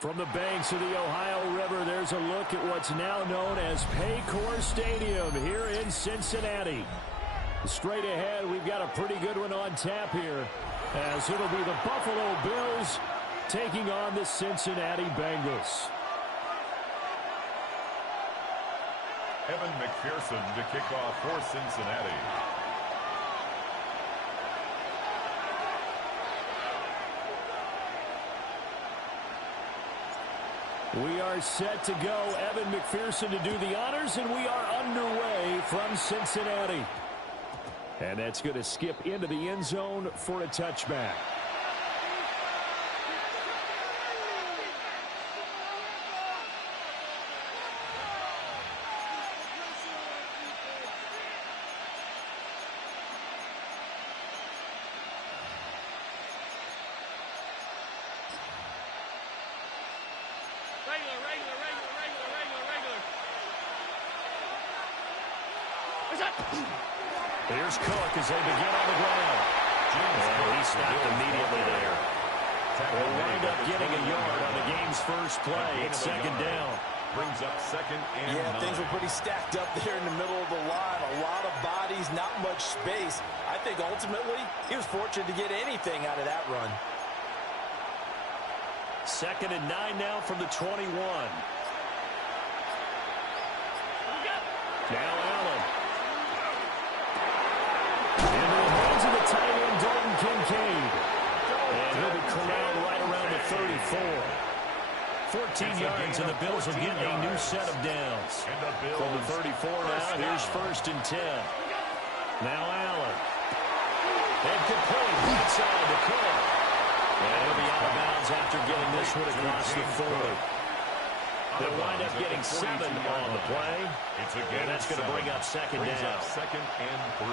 From the banks of the Ohio River, there's a look at what's now known as Paycor Stadium here in Cincinnati. Straight ahead, we've got a pretty good one on tap here, as it'll be the Buffalo Bills taking on the Cincinnati Bengals. Evan McPherson to kick off for Cincinnati. We are set to go. Evan McPherson to do the honors, and we are underway from Cincinnati. And that's going to skip into the end zone for a touchback. Here's Cook as they begin on the ground. And he stopped immediately there. We'll wind up getting a yard on the game's first play. It's second down. Brings up second and 9. Things were pretty stacked up there in the middle of the line. A lot of bodies, not much space. I think ultimately he was fortunate to get anything out of that run. Second and 9 now from the 21. Now Allen. Into the hands of the tight end, Dalton Kincaid. And he'll be corralled right around the 34. 14 yards, and the Bills will get a new set of downs. From the 34 now, here's first and 10. Now Allen. And complete. Right side to Cook. And he'll be out of bounds after getting this one across the 40. They'll wind up getting 7 on the play. And that's going to bring up second down. Second and 3.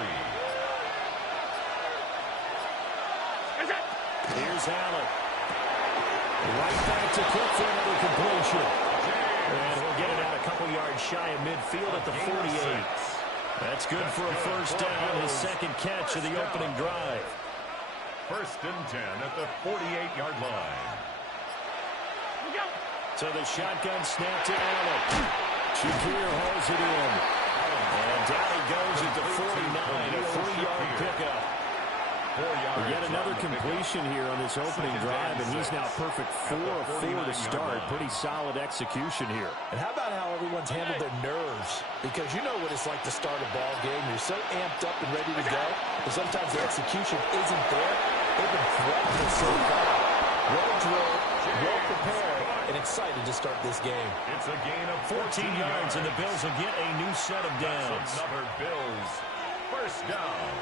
Here's Allen. Right back to Cook for another completion. And he'll get it out a couple yards shy of midfield at the 48. That's good for a first down, his second catch of the opening drive. First and 10 at the 48-yard line. So the shotgun snap to Allen. Shakir hauls it in. And down he goes at the 49, a 3-yard pickup. Yet another completion here on this opening drive, and he's now perfect 4 of 4 to start. Pretty solid execution here. And how about how everyone's handled their nerves? Because you know what it's like to start a ball game. You're so amped up and ready to go, but sometimes the execution isn't there. They've been threatened so far. Well drilled, well prepared, and excited to start this game. It's a gain of 14 yards, and the Bills will get a new set of downs. Another Bills first down.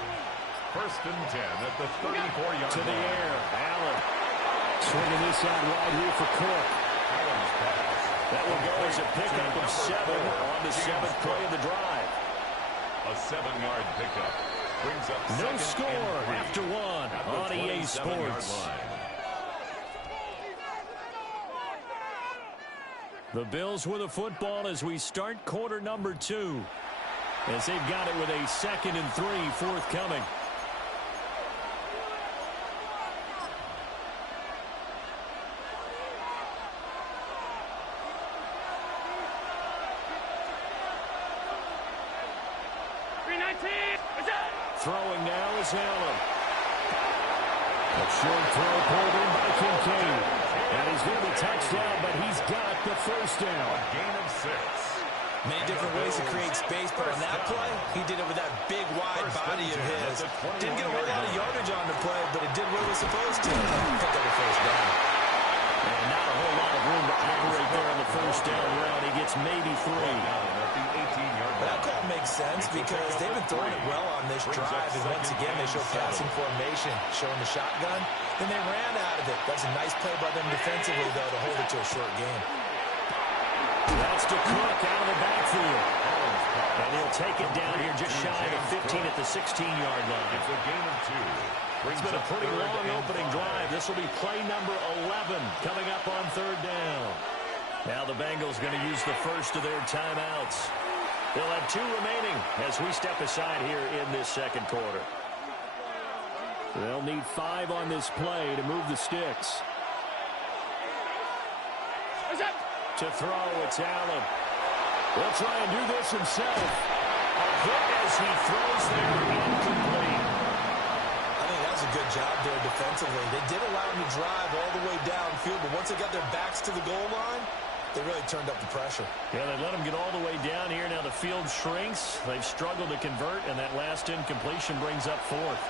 First and 10 at the 34-yard line. To the air, Allen. Swinging this out wide here for Cook. Allen's pass. That will go as a pickup of 7 on the 7th play of the drive. A 7-yard pickup. Brings up no score after 1 on EA Sports. The Bills with a football as we start quarter number 2. As they've got it with a 2nd and 3 forthcoming. Throwing now is Allen. A short throw pulled in by Kincaid. And he's going to be touchdown, but he's got the first down. A gain of 6. Many different ways to create space, but on that play, he did it with that big, wide body of his. Didn't get a whole lot of yardage on the play, but it did what it was supposed to. Pick up the first down. And not a whole lot of room to operate there on the first down route. He gets maybe 3. That call makes sense because they've been throwing it well on this drive, and once again, they show passing formation, showing the shotgun. Then they ran out of it. That's a nice play by them defensively, though, to hold it to a short game. That's to Cook out of the backfield. And he'll take it down here just shy of 15 at the 16-yard line. It's a gain of 2. It's been a pretty long opening drive. This will be play number 11 coming up on third down. Now the Bengals going to use the first of their timeouts. They'll have 2 remaining as we step aside here in this second quarter. They'll need 5 on this play to move the sticks. To throw, it's Allen. He'll try and do this himself. A hit as he throws there, incomplete. I think that was a good job there defensively. They did allow him to drive all the way downfield, but once they got their backs to the goal line, they really turned up the pressure. Yeah, they let him get all the way down here. Now the field shrinks. They've struggled to convert, and that last incompletion brings up fourth.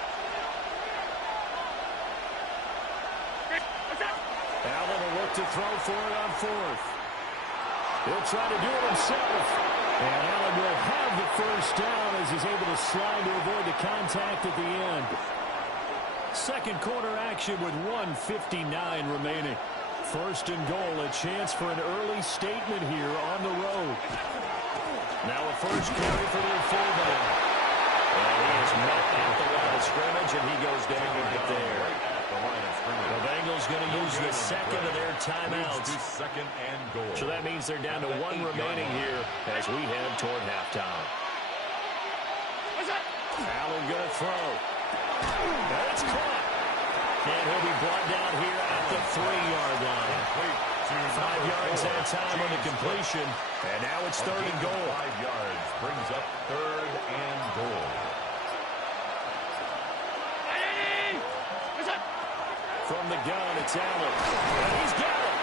Allen will look to throw for it on fourth. He'll try to do it himself. And Allen will have the first down as he's able to slide to avoid the contact at the end. Second quarter action with 1:59 remaining. First and goal, a chance for an early statement here on the road. Now a first carry for their fullback. And he is met at the line of scrimmage, and he goes down right there. The Bengals going to use the second of their timeouts. Second and goal. So that means they're down to one remaining here as we head toward halftime. Allen going to throw. That's caught. And he'll be brought down here at the 3-yard line. 5 yards that time on the completion. And now it's third and goal. 5 yards brings up third and goal. From the gun, it's Allen. And he's got it.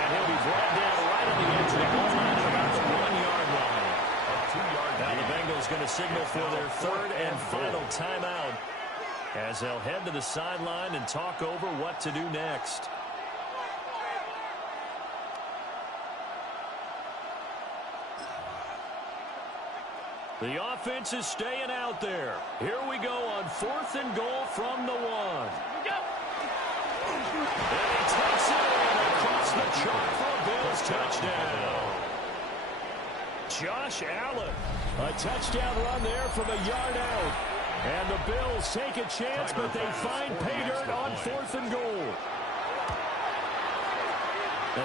And he'll be brought down right on the edge of the goal line at about the 1-yard line. A 2-yard Now the Bengals going to signal for their third and final timeout as they'll head to the sideline and talk over what to do next. The offense is staying out there. Here we go on fourth and goal from the 1. And he takes it in across the chalk for a Bills touchdown. Josh Allen, a touchdown run there from a yard out. And the Bills take a chance, but they find pay dirt on fourth and goal.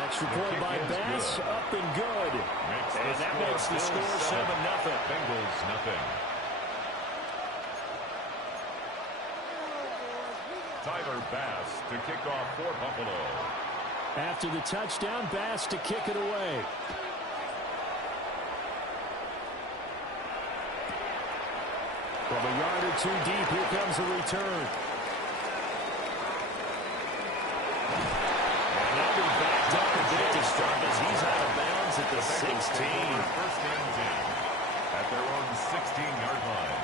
Extra point by Bass, up and good. And that makes the score 7-0. Bengals nothing. Tyler Bass to kick off for Buffalo. After the touchdown, Bass to kick it away. From a yard or two deep, here comes the return. And now we backed up a bit to start as he's out of bounds at the 16. First and 10 at their own 16-yard line.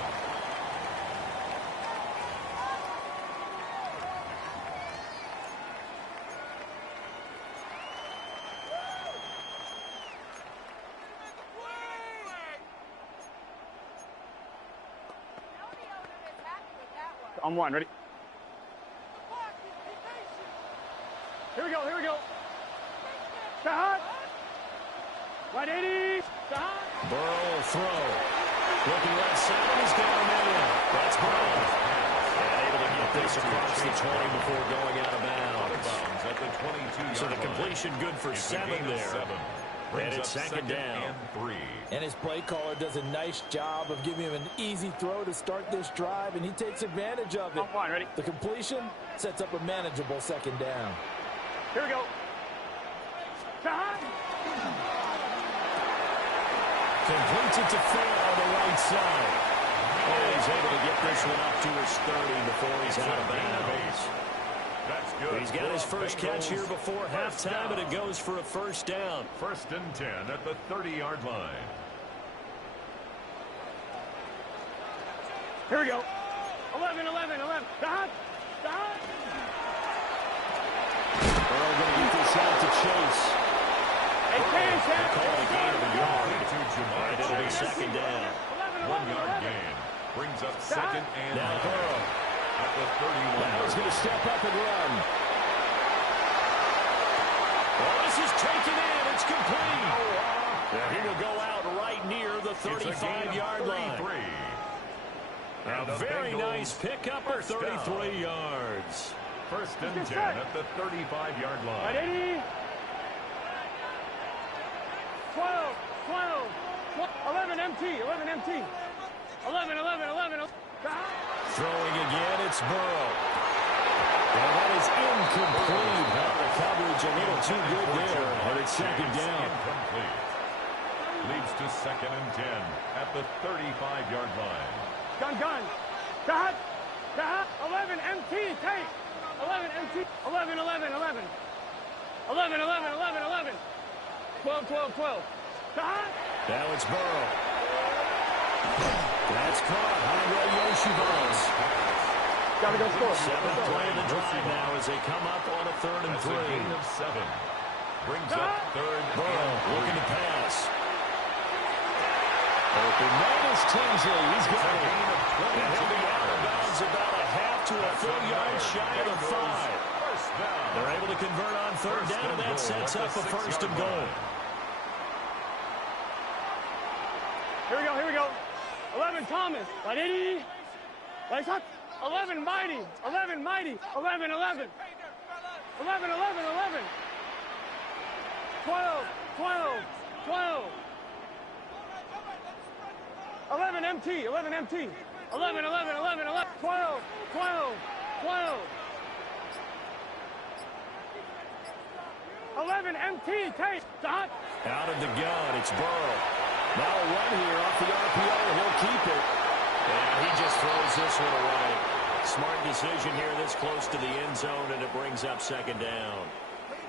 On one, ready? Here we go, here we go. Shot. Right 80. Shot. Burrow will throw. Looking right side, he's got a man. That's Burrow. And able to get this across the 20 before going out of bounds. At the 22-yard So the completion good for 7 there. And it's second down. And 3. And his play caller does a nice job of giving him an easy throw to start this drive, and he takes advantage of it. On one, ready? The completion sets up a manageable second down. Here we go. Shot. Completes it to Fair on the right side. And he's able to get this one up to his 30 before he's out of bounds. That's good. He's got his first catch here before halftime, and it goes for a first down. First and 10 at the 30-yard line. Here we go. 11. Shot. Shot. Burrow going to get this out to Chase. Hey, Chance. Call the gain of a yard. To Jamar And it'll be Chase. second down. 1-yard gain. Brings up second and Now 9 Burrow. at the 31. Bowers going to step up and run. Oh, this is taken in. It's complete. And he will go out right near the 35-yard line. A very nice pickup of 33 yards. First and 10 at the 35-yard Right line. 80. 12. 11 MT. Throwing again, it's Burrow. And that is incomplete. Well, the coverage a little too good there, and it's second down. Incomplete. Leads to 2nd and 10 at the 35-yard line. Gun. Cut. 11 MT. Take. 11 MT. 11. 12. Cut. Now it's Burrow. That's caught. Andre Yoshibos. Gotta go score. 7th play of the drive now as they come up on a 3rd and 3. That's a gain of 7. Brings up 3rd Burrow looking to pass. Open man is Tinsley. He's got a it. gain of And he'll be out of bounds about a half to a full yard shy of the 5. First down. They're able to convert on 3rd down, and that sets up a 1st and goal. Here we go. 11 Thomas. Right 80. Right shot. 11 Mighty. 11. 12. 11 MT. 11. 12. 11 MT. Take. Dot. Out of the gun, it's Burrow. Now a run here off the RPO, and he'll keep it. And he just throws this one away. Smart decision here this close to the end zone, and it brings up 2nd down.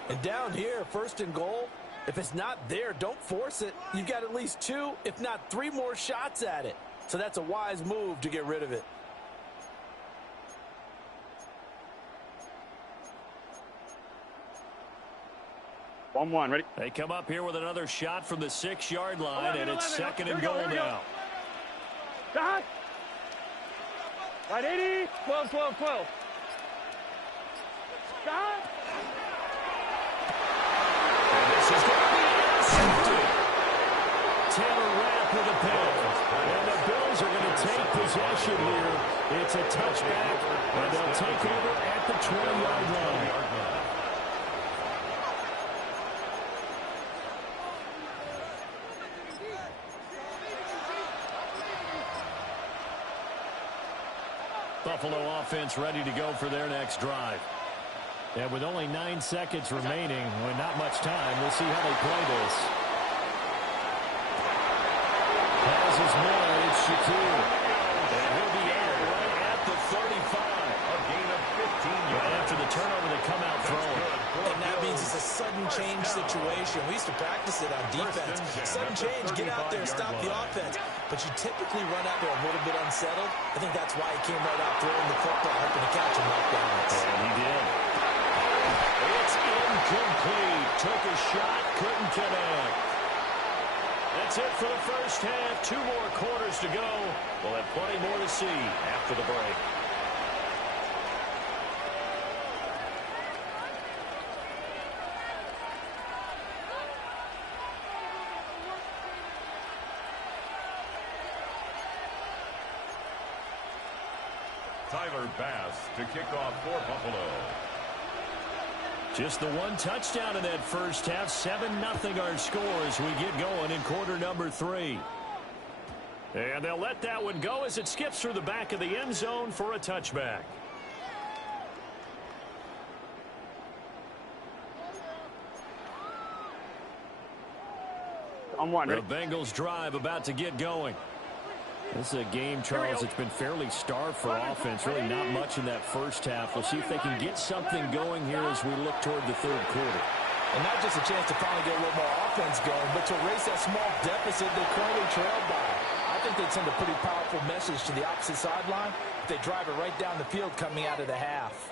And down here, 1st and goal, if it's not there, don't force it. You've got at least 2, if not 3 more shots at it. So that's a wise move to get rid of it. One. Ready? They come up here with another shot from the 6-yard line, and it's 2nd and goal now. Dot. Right 80. 12. Dot. And this is going to be intercepted. Taylor Rapp with a pick. And the Bills are going to take possession here. It's a touchback, and they'll take over at the 20-yard line. Buffalo offense ready to go for their next drive. And with only 9 seconds remaining, with not much time, we'll see how they play this. Pass is more, it's Shaquille. And he'll be out right at the 35. A gain of 15 yards. Right after the turnover, they come out throwing. And that means it's a sudden change situation. We used to practice it on defense. Sudden change, get out there, stop the offense. But you typically run out there a little bit unsettled. I think that's why he came right out throwing the football, hoping to catch him off balance. And he did. It's incomplete. Took a shot, couldn't connect. That's it for the first half. 2 more quarters to go. We'll have plenty more to see after the break. Tyler Bass to kick off for Buffalo. Just the 1 touchdown in that first half. 7-0 our score as we get going in quarter number 3. And they'll let that one go as it skips through the back of the end zone for a touchback. The Bengals drive about to get going. This is a game, Charles, it's been fairly starved for offense. Really not much in that first half. We'll see if they can get something going here as we look toward the 3rd quarter. And not just a chance to finally get a little more offense going, but to erase that small deficit they currently trailed by. I think they'd send a pretty powerful message to the opposite sideline if they drive it right down the field coming out of the half.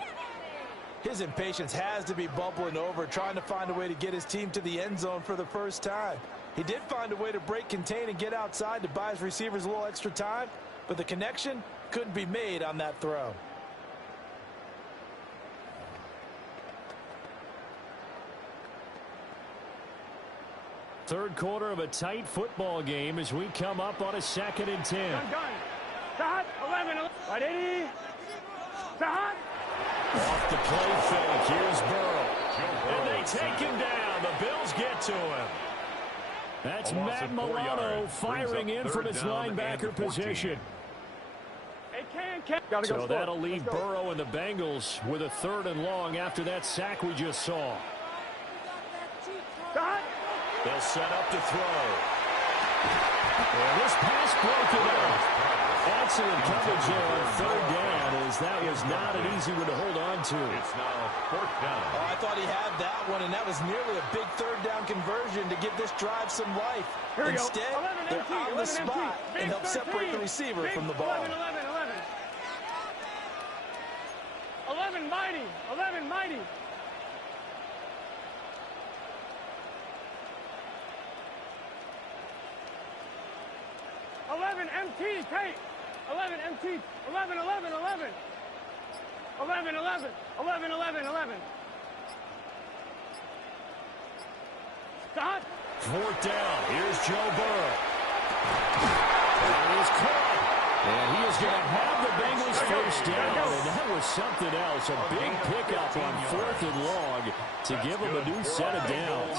His impatience has to be bubbling over, trying to find a way to get his team to the end zone for the first time. He did find a way to break, contain, and get outside to buy his receivers a little extra time, but the connection couldn't be made on that throw. Third quarter of a tight football game as we come up on a 2nd and 10. Dot. 11. Right 80. Dot. Off the play fake, here's Burrow. And they take him down. The Bills get to him. That's Matt Milano firing in from his linebacker position. So that'll leave Burrow and the Bengals with a 3rd and long after that sack we just saw. They'll set up to throw. And this pass broken up. Excellent coverage there on 3rd down, as that was not an easy one to hold on to. It's now 4th down. Oh, I thought he had that one, and that was nearly a big 3rd down conversion to give this drive some life. Instead, they're on the spot and help separate the receiver from the ball. 11 mighty. 11 mighty. MT, Kate. 11 MT. 11. Stop. 4th down. Here's Joe Burrow. And he is caught. And he is going to have the Bengals 1st down. And that was something else. A big pickup on 4th and long to give him a new set of downs.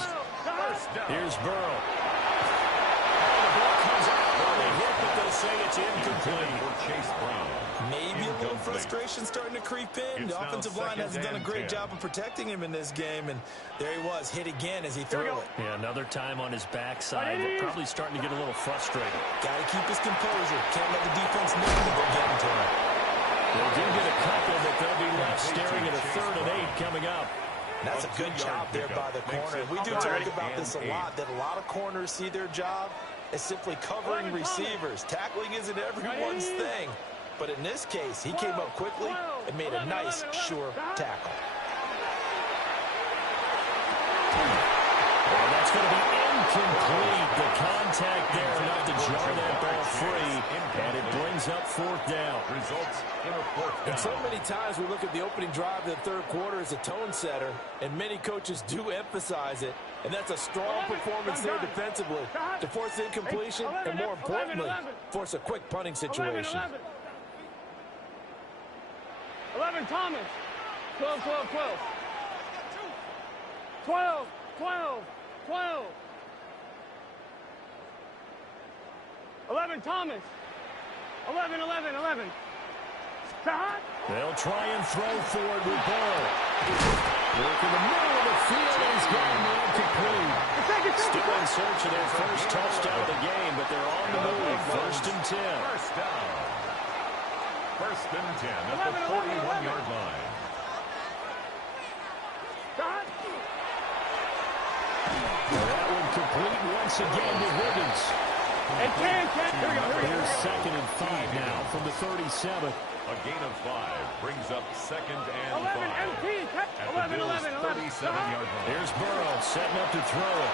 Here's Burrow. The ball comes out on the hit, but they'll say it's incomplete. Chase Brown. Maybe a little frustration starting to creep in. The offensive line hasn't done a great job of protecting him in this game, and there he was, hit again as he threw it. Yeah, another time on his backside. Probably starting to get a little frustrated. Got to keep his composure. Can't let the defense know that they're getting to him. They do get a couple, but they'll be left staring at a 3rd and 8 coming up. That's a good job there by the corner. We do talk about this a lot, that a lot of corners see their job as simply covering receivers. Tackling isn't everyone's thing. But in this case, he came up quickly and made a nice, sure tackle. Well, that's going to be incomplete. The contact there enough to jar that ball free, and it brings up 4th down. Results in a 4th down. And so many times we look at the opening drive of the 3rd quarter as a tone setter, and many coaches do emphasize it. And that's a strong performance there defensively to force incompletion and, more importantly, force a quick punting situation. 11 Thomas. 12. 11 Thomas. 11. Stop. They'll try and throw forward with Burrow. Look in the middle of the field, and he's got him incomplete. Still in search of their first touchdown of the game, but they're on the move. 1st and 10. 1st down. 1st and 10 at the 41-yard line. Stop. That one complete once again to Wiggins. And Here we go. Here's 2nd and 5 now from the 37. A gain of 5 brings up 2nd and 5. 11 MT. 11. 37-yard line. Here's Burrow setting up to throw it.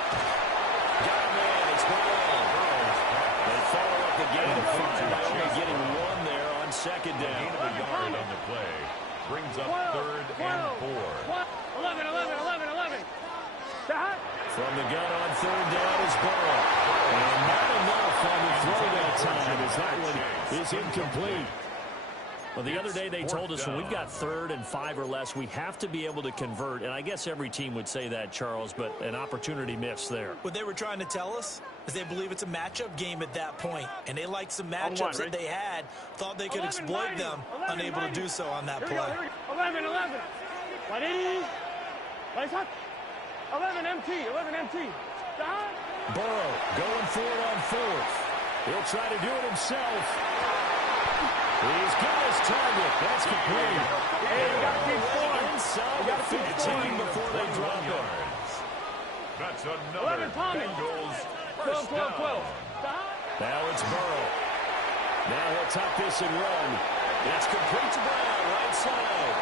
Got him in. It's Burrow. They follow up the gain of 5. Only getting 1 there on 2nd down. Gain of a yard on the play brings up 3rd and 4. 11. Stop. From the gun on 3rd down is Burrow. And not enough on the throw that time, as that one is incomplete. Well, the other day they told us when we've got 3rd and 5 or less, we have to be able to convert. And I guess every team would say that, Charles, but an opportunity missed there. What they were trying to tell us is they believe it's a matchup game at that point, and they liked some matchups that they had, thought they could exploit them, unable to do so on that play. 11. 11 MT. Stop. Burrow going for it on 4th. He'll try to do it himself. He's got his target. That's complete. Inside the 15 before they drop it. That's another Bengals 1st down. Now it's Burrow. Now he'll tuck this and run. It's complete to Brown, right side.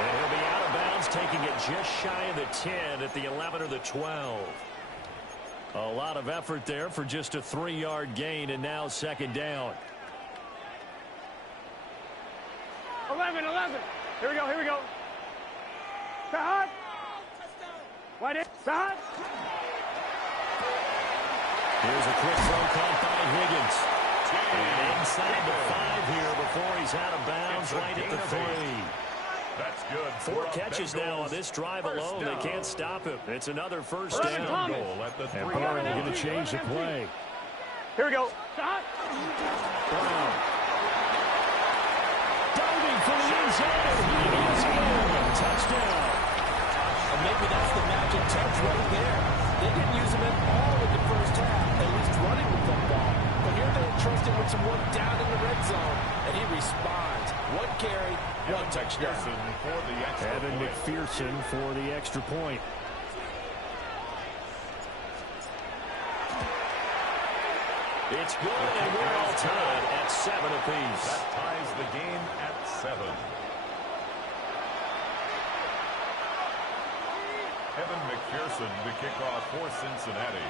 And he'll be out of bounds, taking it just shy of the 10 at the 11 or the 12. A lot of effort there for just a 3-yard gain, and now 2nd down. 11. Here we go. Stop. Wide in. Stop. Here's a quick throw caught by Higgins. And inside the 5 here before he's out of bounds, right at the 3. That's good. 4 catches now on this drive alone. They can't stop him. It's another 1st down. Goal at the 3. And Burrow going to change the play. Here we go. Stop. Brown. end zone, and he is in. Touchdown. And maybe that's the magic touch right there. They didn't use him at all in the first half, at least running the football. But here they entrusted with some work down in the red zone, and he responds. One carry, one touchdown. Evan McPherson for the extra point. It's good, and we're all tied at 7 apiece. That ties the game at 7. Evan McPherson to kick off for Cincinnati.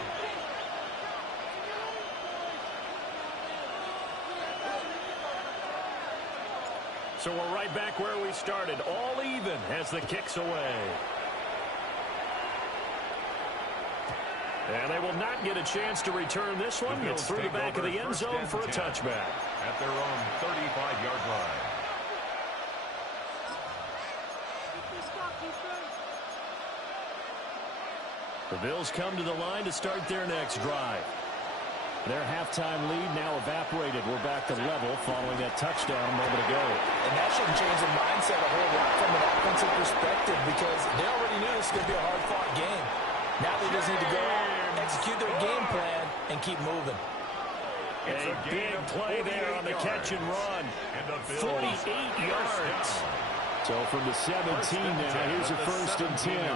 So we're right back where we started, all even as the kick's away. And they will not get a chance to return this one. It's through the back of the end zone for a touchback. At their own 35-yard line. The Bills come to the line to start their next drive. Their halftime lead now evaporated. We're back to level following that touchdown a moment ago. And that shouldn't change the mindset a whole lot from an offensive perspective because they already knew this was going to be a hard-fought game. Now they just need to go out, execute their game plan, and keep moving. A big play there on the catch and run. 48 yards. So from the 17 now, here's a 1st and 10.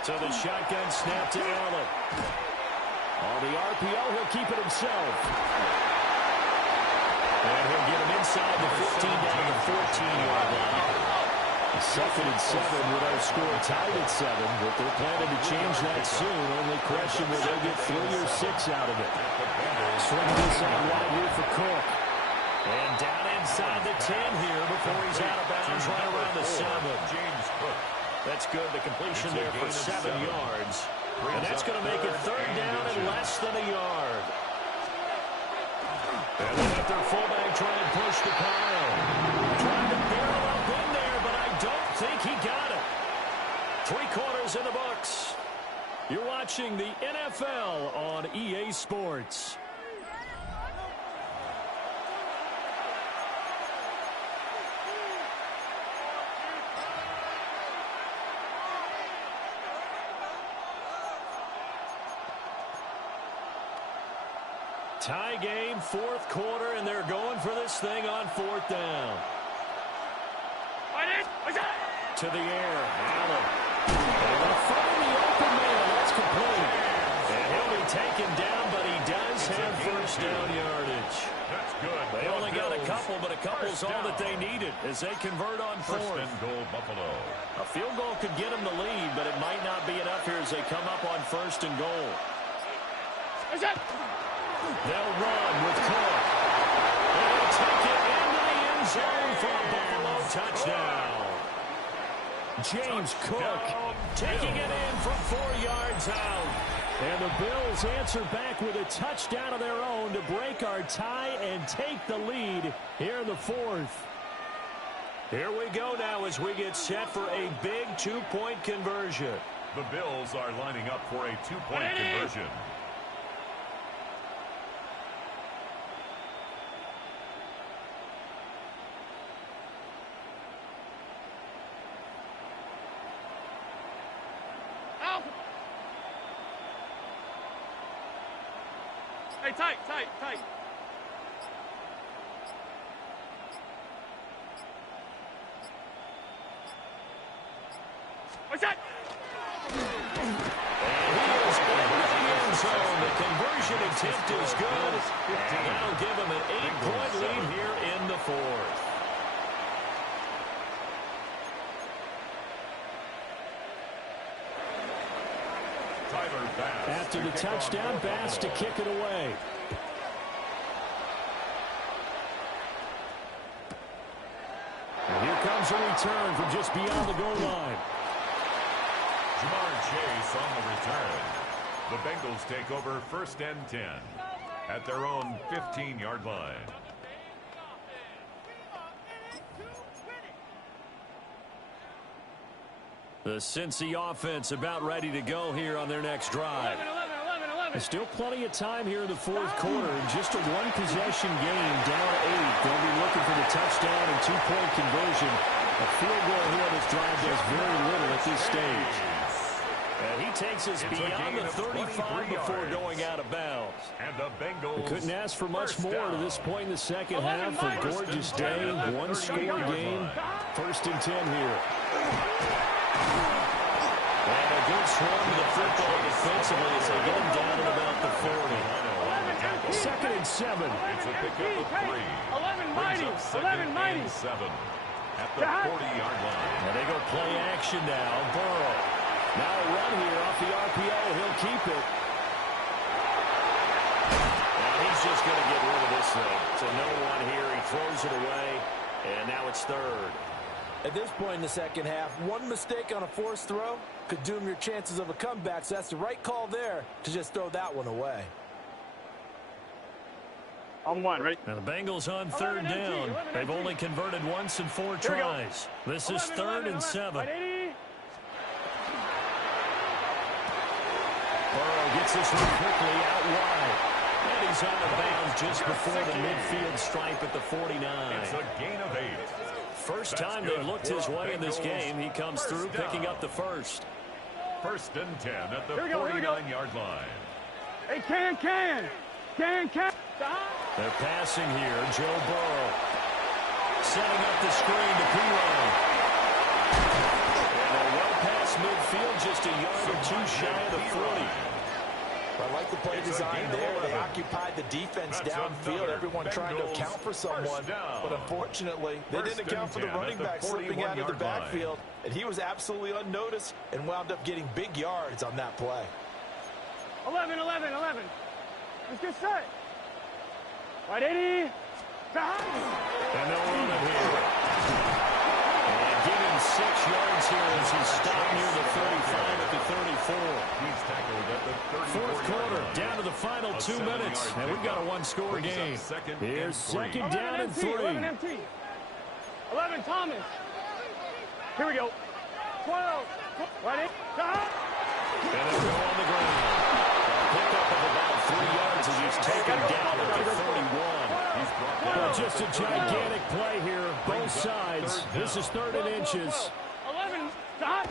So the shotgun snap to Allen. On the RPO, he'll keep it himself. And he'll get him inside the 15 down to the 14-yard line. 2nd and 7 with our score tied at 7, but they're planning to change that soon. Only question, will they get 3 or 6 out of it? Swinging this out wide here for Cook. And down inside the 10 here before he's out of bounds right around the 7. James Cook. That's good. The completion there for 7 yards. And that's going to make it 3rd down and less than a yard. And they let their fullback try and push the pile. Trying to barrel up in there, but I don't think he got it. 3 quarters in the books. You're watching the NFL on EA Sports. Tie game, 4th quarter, and they're going for this thing on 4th down. To the air, Allen. And finding the open man, that's complete. And he'll be taken down, but he does have 1st down yardage. That's good. They only got a couple, but a couple's all that they needed as they convert on 4th. 1st and goal, Buffalo. A field goal could get them the lead, but it might not be enough here as they come up on 1st and goal. They'll run with Cook. They'll take it into the end zone for a Buffalo touchdown. James Cook taking it in from 4 yards out. And the Bills answer back with a touchdown of their own to break our tie and take the lead here in the 4th. Here we go now as we get set for a big 2-point conversion. The Bills are lining up for a 2-point conversion. Hey, tight. What's that? And he is into the end zone. The conversion attempt is good. And that'll give him an 8-point lead here in the 4th. After the touchdown, Bass to kick it away. And here comes a return from just beyond the goal line. Jamar Chase on the return. The Bengals take over 1st and 10 at their own 15-yard line. The Cincy offense about ready to go here on their next drive. 11. There's still plenty of time here in the fourth quarter. Just a one-possession game, down 8. They'll be looking for the touchdown and two-point conversion. A field goal here on this drive does very little at this stage. And he takes us beyond the 35 before going out of bounds. And the Bengals Couldn't ask for much more to this point in the second half. A gorgeous day, one-score game. 1st and 10 here. And a good swing to the football defensively as they get him down at about the 40. 2nd and 7. It's a pickup of 3. 11 mighty. 11 mighty. 7 at the 40-yard line. And they go play action now. Burrow. Now a run here off the RPO. He'll keep it. And he's just going to get rid of this thing. So no one here. He throws it away. And now it's 3rd. At this point in the second half, one mistake on a forced throw could doom your chances of a comeback. So that's the right call there to just throw that one away. On 1, ready? Now the Bengals on 3rd down. They've only converted once in 4 tries. This is 3rd and 7. Burrow gets this one quickly out wide. And he's out of bounds just before the midfield stripe at the 49. It's a gain of 8. First time they've looked his way in this game. He comes through picking up the first. 1st and 10 at the 49-yard line. Hey, can. They're passing here. Joe Burrow setting up the screen to P-Line. And they're well past midfield, just a yard or 2 shy of the 40. I like the play design there. They occupied the defense downfield, everyone trying to account for someone. But unfortunately, they didn't account for the running back slipping out of the backfield. And he was absolutely unnoticed and wound up getting big yards on that play. 11. Let's get set. Right, 80. And they'll run it here. And give him 6 yards here as he stopped near the 35 at the 34. He's tackled at the 34. 4th quarter, down to the final 2 minutes. And we've got a one-score game. Here's 2nd down and 3. 11 MT. 11 Thomas. Here we go. 12. Right, 8. And they'll go on the ground. Pickup of about 3 yards as he's taken down at the 31. Well, just a gigantic play here, both sides. This is 3rd and inches. 11, stop.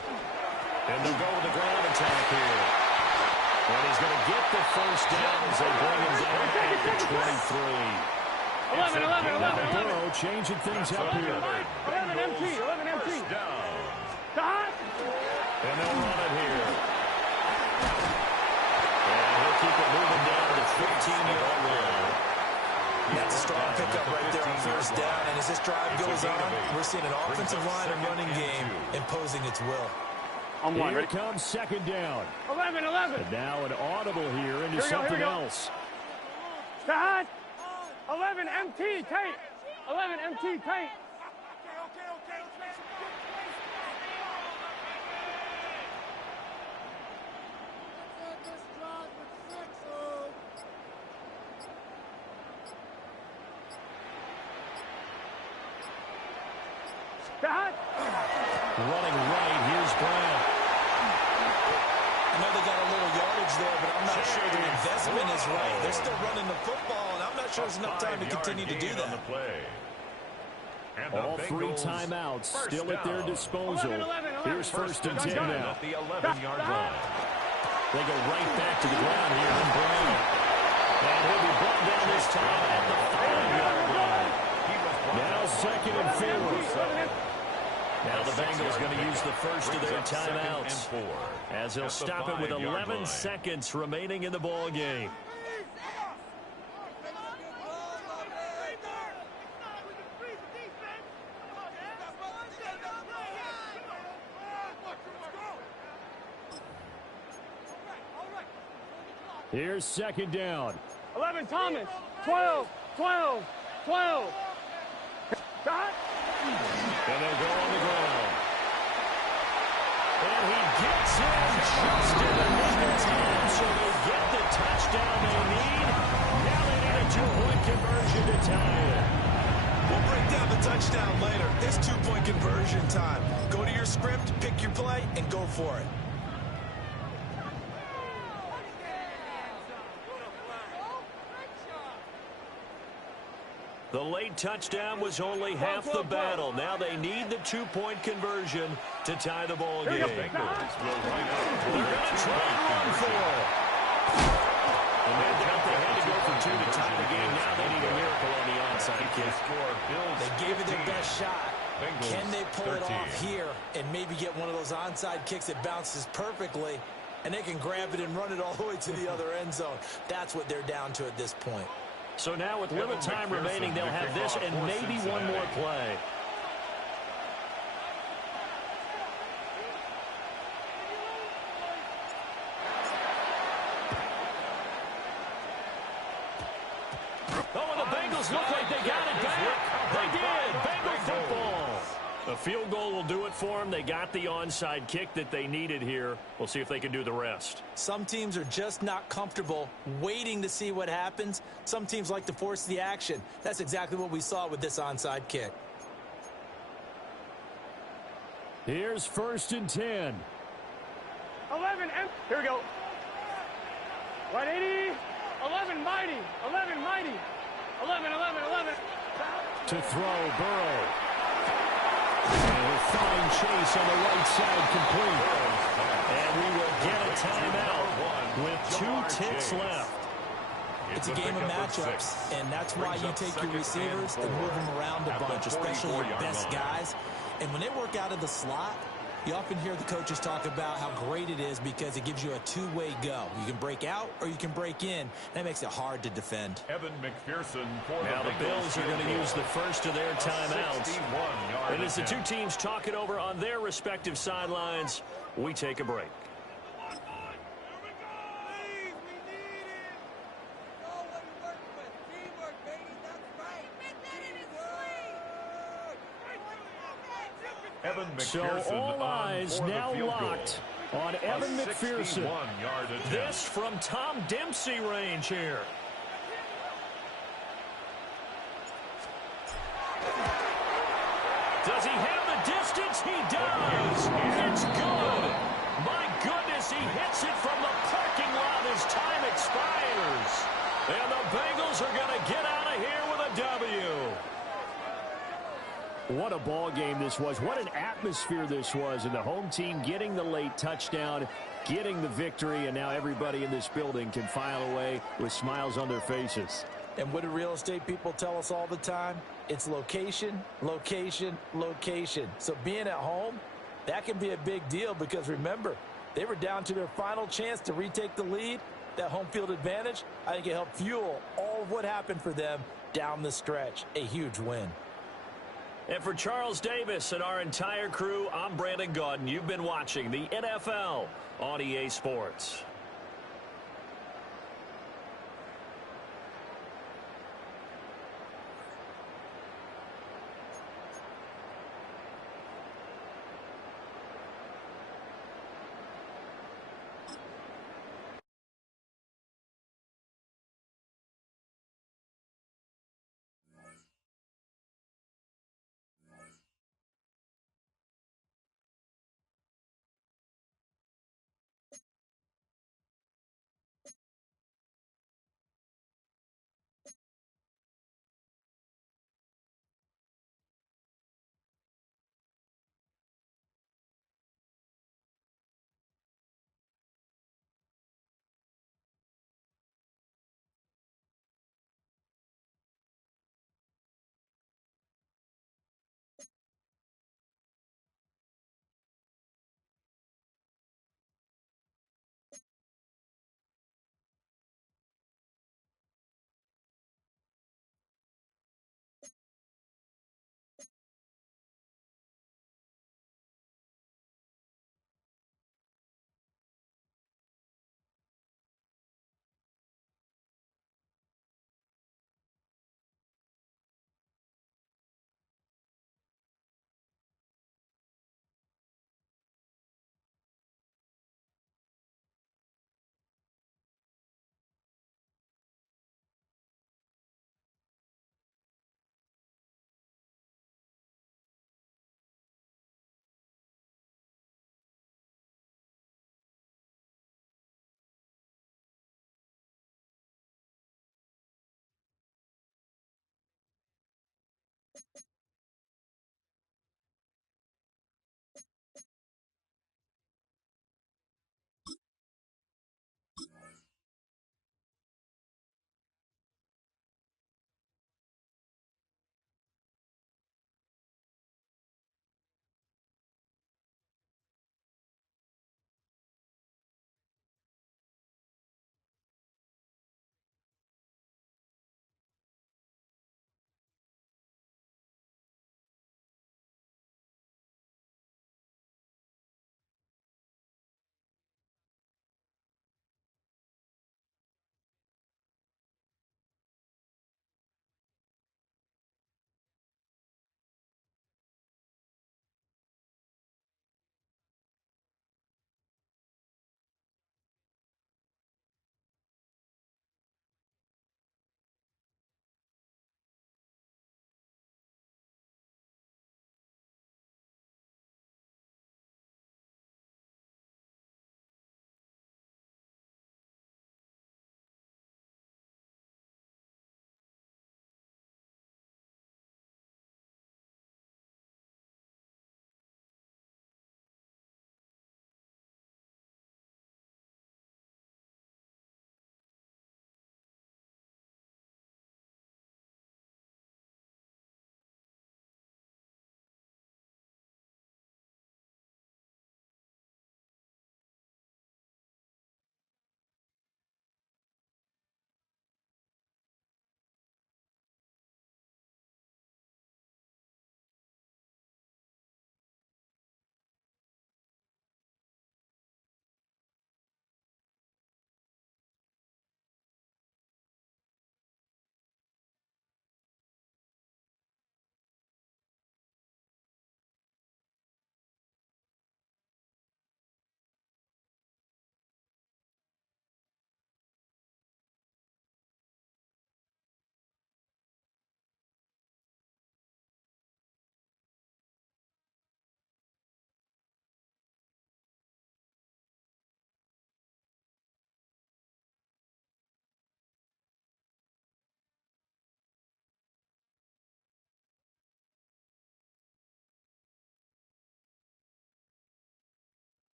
And they'll go with the ground attack here. And he's going to get the first down as they bring him down at the 23. 11. Burrow changing things up here. 11 MT. Stop. And they'll run it here. And he'll keep it moving down to the 15-yard line. That's a strong pickup right there on 1st down. And as this drive goes on, we're seeing an offensive line and running game imposing its will. On 1, Here ready? comes 2nd down. 11. And now an audible here into something else. Stop. 11 MT, tape. 11 MT, tape. Stop. Running right, here's Brown. I know they got a little yardage there, but I'm not sure their investment is right. They're still running the football, and I'm not sure there's enough time to continue to do that. All 3 timeouts still at their disposal. 11. Here's 1st and 10 now. At the 11-yard line. They go right back to the ground here in Brown. And he'll be brought down this time at the 5-yard line. Now 2nd and 4. Now the Bengals going to use the first of their timeouts as they'll stop it with 11 seconds remaining in the ball game. Here's 2nd down. 11 Thomas. 12. Stop. And they'll go on the ground. And he gets in just in the nick of time, so they get the touchdown they need. Now they need a 2-point conversion to tie it. We'll break down the touchdown later. It's 2-point conversion time. Go to your script, pick your play, and go for it. The late touchdown was only half the battle. Now they need the two-point conversion to tie the ball game. They're going to try and run for it. And they thought they had to go for two to tie the game. Now they need a miracle on the onside kick. They gave it their best shot. Can they pull it off here and maybe get one of those onside kicks that bounces perfectly, and they can grab it and run it all the way to the other end zone? That's what they're down to at this point. So now with little time remaining, they'll have this and maybe one more play. Oh, and the Bengals look like they got it back. They did. Bengal football. A field goal will do it for them. They got the onside kick that they needed here. We'll see if they can do the rest. Some teams are just not comfortable waiting to see what happens. Some teams like to force the action. That's exactly what we saw with this onside kick. Here's 1st and 10. 11, here we go. 180, 11, mighty, 11, mighty, 11, 11, 11. To throw, Burrow. And a fine chase on the right side complete. And we will get a timeout with 2 ticks left. It's a game of matchups, and that's why you take your receivers and move them around a bunch, especially your best guys. And when they work out of the slot, you often hear the coaches talk about how great it is because it gives you a two-way go. You can break out or you can break in. That makes it hard to defend. Evan McPherson for now the Bills are going to use the first of their timeouts. And as the two teams talk it over on their respective sidelines, we take a break. So all eyes now locked on Evan McPherson. This from Tom Dempsey range here. Does he have the distance? He does. It's good. My goodness, he hits it from the parking lot as time expires. And the Bengals are going to get out of here with a W. What a ball game this was. What an atmosphere this was. And the home team getting the late touchdown, getting the victory, and now everybody in this building can file away with smiles on their faces. And what do real estate people tell us all the time? It's location, location, location. So being at home, that can be a big deal because remember, they were down to their final chance to retake the lead. That home field advantage, I think it helped fuel all of what happened for them down the stretch. A huge win. And for Charles Davis and our entire crew, I'm Brandon Gaudin. You've been watching the NFL on EA Sports.